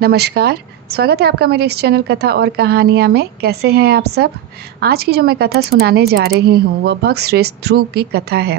नमस्कार, स्वागत है आपका मेरे इस चैनल कथा और कहानियाँ में। कैसे हैं आप सब? आज की जो मैं कथा सुनाने जा रही हूँ वह भक्त श्रेष्ठ ध्रुव की कथा है।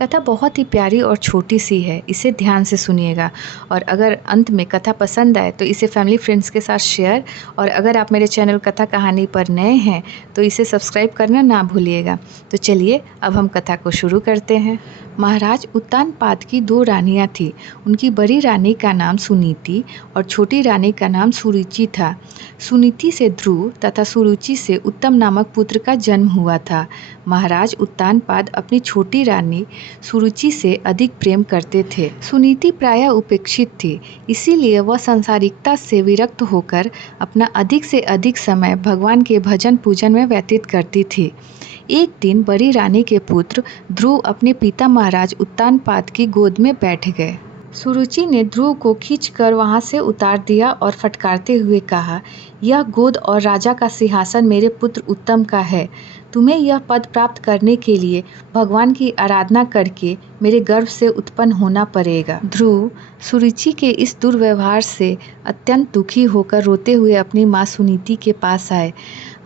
कथा बहुत ही प्यारी और छोटी सी है, इसे ध्यान से सुनिएगा और अगर अंत में कथा पसंद आए तो इसे फैमिली फ्रेंड्स के साथ शेयर, और अगर आप मेरे चैनल कथा कहानी पर नए हैं तो इसे सब्सक्राइब करना ना भूलिएगा। तो चलिए अब हम कथा को शुरू करते हैं। महाराज उत्तानपाद की 2 रानियाँ थीं। उनकी बड़ी रानी का नाम सुनीति और छोटी रानी का नाम सुरुचि था। सुनीति से ध्रुव तथा सुरुचि से उत्तम नामक पुत्र का जन्म हुआ था। महाराज उत्तानपाद अपनी छोटी रानी सुरुचि से अधिक प्रेम करते थे। सुनीति प्रायः उपेक्षित थी, इसीलिए वह सांसारिकता से विरक्त होकर अपना अधिक से अधिक समय भगवान के भजन पूजन में व्यतीत करती थी। एक दिन बड़ी रानी के पुत्र ध्रुव अपने पिता महाराज उत्तानपाद की गोद में बैठ गए। सुरुचि ने ध्रुव को खींचकर वहां से उतार दिया और फटकारते हुए कहा, यह गोद और राजा का सिंहासन मेरे पुत्र उत्तम का है। तुम्हें यह पद प्राप्त करने के लिए भगवान की आराधना करके मेरे गर्भ से उत्पन्न होना पड़ेगा। ध्रुव सुरुचि के इस दुर्व्यवहार से अत्यंत दुखी होकर रोते हुए अपनी माँ सुनीति के पास आए।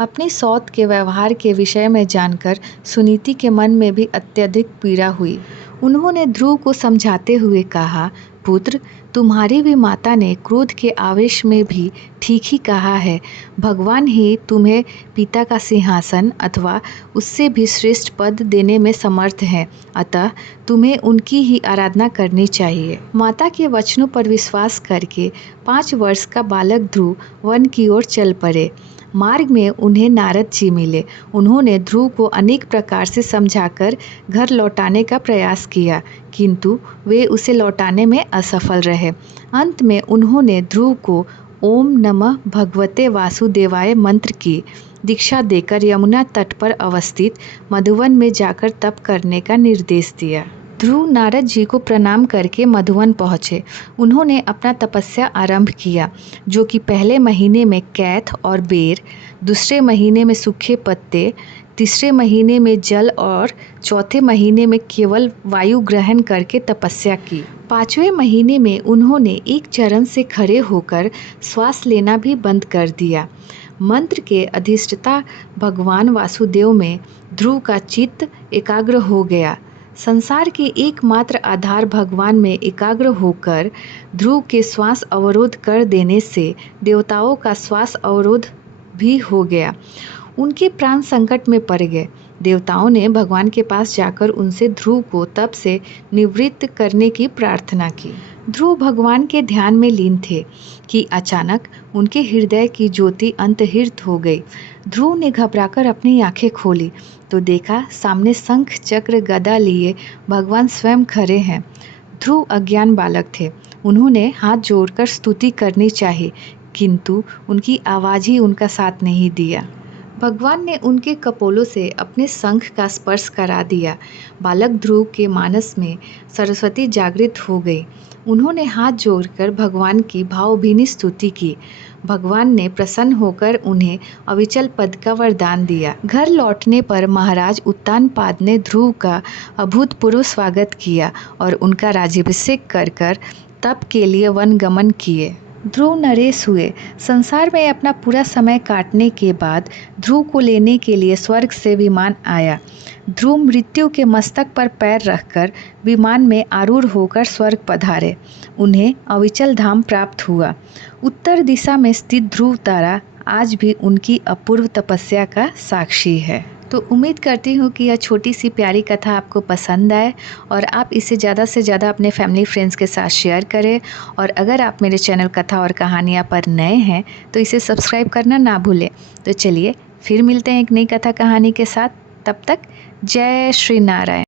अपनी सौत के व्यवहार के विषय में जानकर सुनीति के मन में भी अत्यधिक पीड़ा हुई। उन्होंने ध्रुव को समझाते हुए कहा, पुत्र, तुम्हारी भी माता ने क्रोध के आवेश में भी ठीक ही कहा है। भगवान ही तुम्हें पिता का सिंहासन अथवा उससे भी श्रेष्ठ पद देने में समर्थ है, अतः तुम्हें उनकी ही आराधना करनी चाहिए। माता के वचनों पर विश्वास करके 5 वर्ष का बालक ध्रुव वन की ओर चल पड़े। मार्ग में उन्हें नारद जी मिले। उन्होंने ध्रुव को अनेक प्रकार से समझाकर घर लौटाने का प्रयास किया, किंतु वे उसे लौटाने में असफल रहे। अंत में उन्होंने ध्रुव को ओम नमः भगवते वासुदेवाय मंत्र की दीक्षा देकर यमुना तट पर अवस्थित मधुवन में जाकर तप करने का निर्देश दिया। ध्रुव नारद जी को प्रणाम करके मधुवन पहुँचे। उन्होंने अपना तपस्या आरंभ किया, जो कि पहले महीने में कैथ और बेर, दूसरे महीने में सूखे पत्ते, तीसरे महीने में जल और चौथे महीने में केवल वायु ग्रहण करके तपस्या की। 5वें महीने में उन्होंने एक चरण से खड़े होकर श्वास लेना भी बंद कर दिया। मंत्र के अधिष्ठाता भगवान वासुदेव में ध्रुव का चित्त एकाग्र हो गया। संसार के एकमात्र आधार भगवान में एकाग्र होकर ध्रुव के श्वास अवरोध कर देने से देवताओं का श्वास अवरोध भी हो गया। उनके प्राण संकट में पड़ गए। देवताओं ने भगवान के पास जाकर उनसे ध्रुव को तप से निवृत्त करने की प्रार्थना की। ध्रुव भगवान के ध्यान में लीन थे कि अचानक उनके हृदय की ज्योति अंतर्हित हो गई। ध्रुव ने घबराकर अपनी आंखें खोली तो देखा सामने शंख चक्र गदा लिए भगवान स्वयं खड़े हैं। ध्रुव अज्ञान बालक थे। उन्होंने हाथ जोड़कर स्तुति करनी चाहिए, किंतु उनकी आवाज़ ही उनका साथ नहीं दिया। भगवान ने उनके कपोलों से अपने शंख का स्पर्श करा दिया। बालक ध्रुव के मानस में सरस्वती जागृत हो गई। उन्होंने हाथ जोड़कर भगवान की भावभीनी स्तुति की। भगवान ने प्रसन्न होकर उन्हें अविचल पद का वरदान दिया। घर लौटने पर महाराज उत्तानपाद ने ध्रुव का अभूतपूर्व स्वागत किया और उनका राज्याभिषेक कर तप के लिए वन गमन किए। ध्रुव नरेश हुए। संसार में अपना पूरा समय काटने के बाद ध्रुव को लेने के लिए स्वर्ग से विमान आया। ध्रुव मृत्यु के मस्तक पर पैर रखकर विमान में आरूढ़ होकर स्वर्ग पधारे। उन्हें अविचल धाम प्राप्त हुआ। उत्तर दिशा में स्थित ध्रुव तारा आज भी उनकी अपूर्व तपस्या का साक्षी है। तो उम्मीद करती हूँ कि यह छोटी सी प्यारी कथा आपको पसंद आए और आप इसे ज़्यादा से ज़्यादा अपने फैमिली फ्रेंड्स के साथ शेयर करें। और अगर आप मेरे चैनल कथा और कहानियाँ पर नए हैं तो इसे सब्सक्राइब करना ना भूलें। तो चलिए फिर मिलते हैं एक नई कथा कहानी के साथ। तब तक जय श्री नारायण।